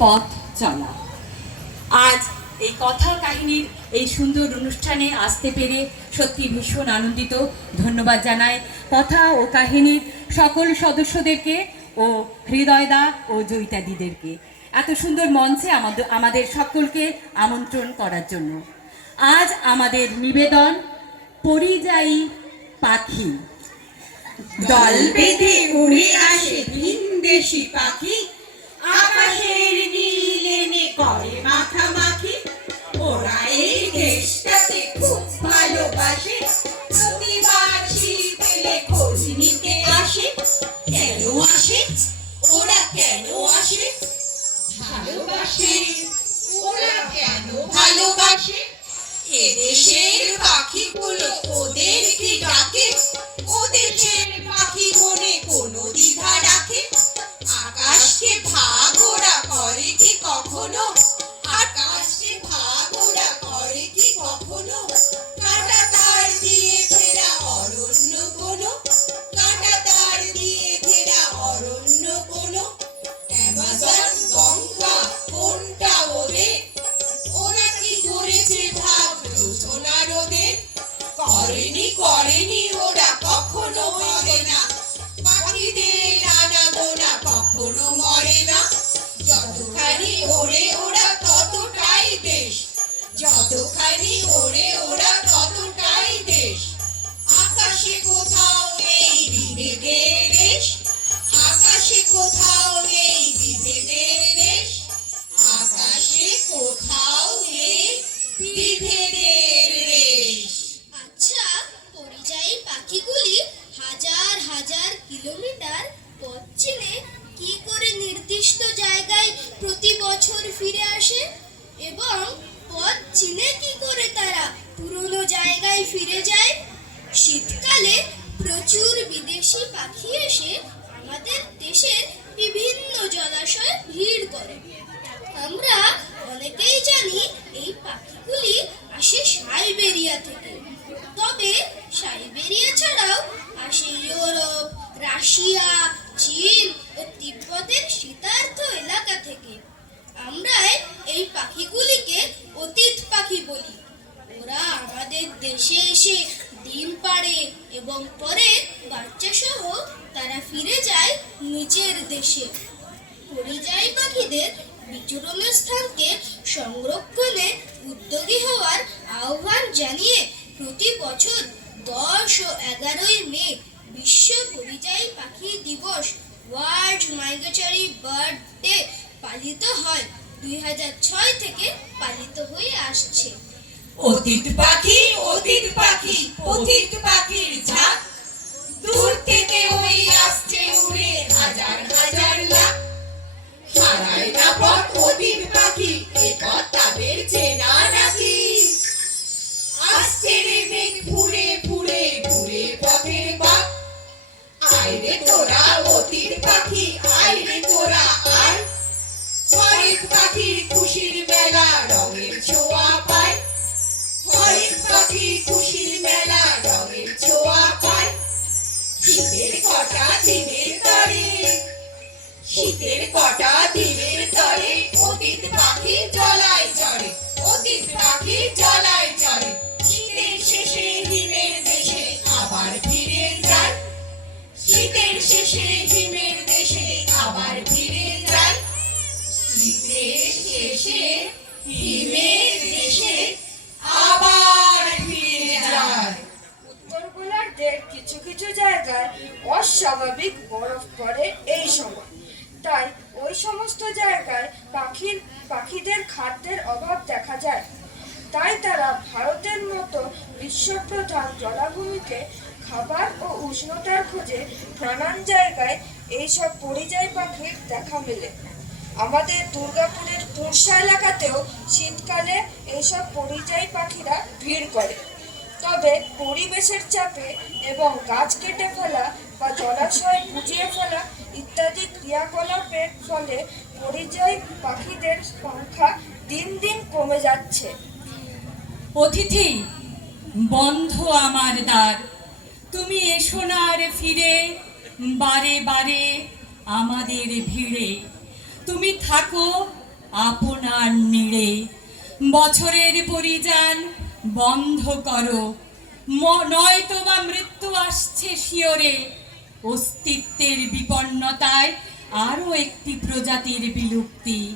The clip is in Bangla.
পথ চলা। আজ এই কথা কাহিনীর এই সুন্দর অনুষ্ঠানে আসতে পেরে সত্যি ভীষণ আনন্দিত। ধন্যবাদ জানাই কথা ও কাহিনীর সকল সদস্যদেরকে ও হৃদয়দা ও জয়িতাদিদেরকে। এত সুন্দর মঞ্চে আমাদের আমাদের সকলকে আমন্ত্রণ করার জন্য। আজ আমাদের নিবেদন, পরিযায়ী পাখি। দল বেঁধে উড়ে আসে ভিনদেশি পাখি। নিতে আসে কেন আসে? ওরা কেন আসে? ভালোবাসে। ওরা কেন ভালোবাসে? করেনি করেনি ওরা, কখনো মরে না। পাখিদের আনা গোনা কখনো মরে না। যতখানি ওরে ওরা, ততটাই দেশ। যতখানি ওরে ওরা, ততটাই দেশ। আকাশে কোথাও নেই বিবেকের দেশ। আকাশে কোথাও নেই বিভেদের দেশ। আকাশে কোথাও নেই বিভেদের ফিরে আসে এবং পথ চিনে কি করে তারা? পুরনো জায়গায় ফিরে যায়। শীতকালে প্রচুর বিদেশি পাখি এসে আমাদের দেশের বিভিন্ন জলাশয়ে ভিড় করে। আমরা অনেকেই জানি এই পাখিগুলি আসে সাইবেরিয়া থেকে তবে সাইবেরিয়া ছাড়াও আসে ইউরোপ রাশিয়া চীন ও তিব্বতের শীতার্থ এলাকা থেকে আমরা এই পাখিগুলিকে অতীত পাখি বলি ওরা আমাদের দেশে এসে ডিম পাড়ে এবং পরে বাচ্চা সহ তারা ফিরে যায় নিচের দেশে। পরিযায়ী পাখিদের বিচরণের স্থানকে সংরক্ষণে উদ্যোগী হওয়ার আহ্বান জানিয়ে প্রতি বছর দশ ও এগারোই মে বিশ্ব পরিযায়ী পাখি দিবস ওয়ার্ল্ড মাইগ্রেটরি বার্ড ডে পালিত হয়। দুই হাজার ছয় থেকে পালিত হয়ে আসছে। অতীত পাখি অতীত পাখি, অতীত কটা দিনের তরে? শীতের কটা দিনের তরে? অতীত পাখি জলায় চড়ে অতীত পাখি জলায় অস্বাভাবিক বরফ পড়ে এই সময়। তাই ওই সমস্ত জায়গায় পাখির পাখিদের খাদ্যের অভাব দেখা যায়। তাই তারা ভারতের মতো বিশ্বপ্রধান জলাভূমিতে খাবার ও উষ্ণতার খোঁজে নানান জায়গায় এইসব পরিযায়ী পাখির দেখা মেলে। আমাদের দুর্গাপুরের পুরসা এলাকাতেও শীতকালে এইসব পরিযায়ী পাখিরা ভিড় করে। তবে পরিবেশের চাপে এবং গাছ কেটে ফেলা বা জলাশয় বুঝিয়ে ফেলা ইত্যাদি ক্রিয়াকলাপের ফলে পরিযায়ী পাখিদের সংখ্যা দিন দিন কমে যাচ্ছে। অতিথি, বন্ধ আমার দ্বার। তুমি এসো না আর ফিরে, বারে বারে আমাদের ভিড়ে। তুমি থাকো আপনার নিড়ে। বছরের পরিযান বন্ধ করো। নয়তো বা মৃত্যু আসছে শিওরে। অস্তিত্বের বিপন্নতায় আরও একটি প্রজাতির বিলুপ্তি।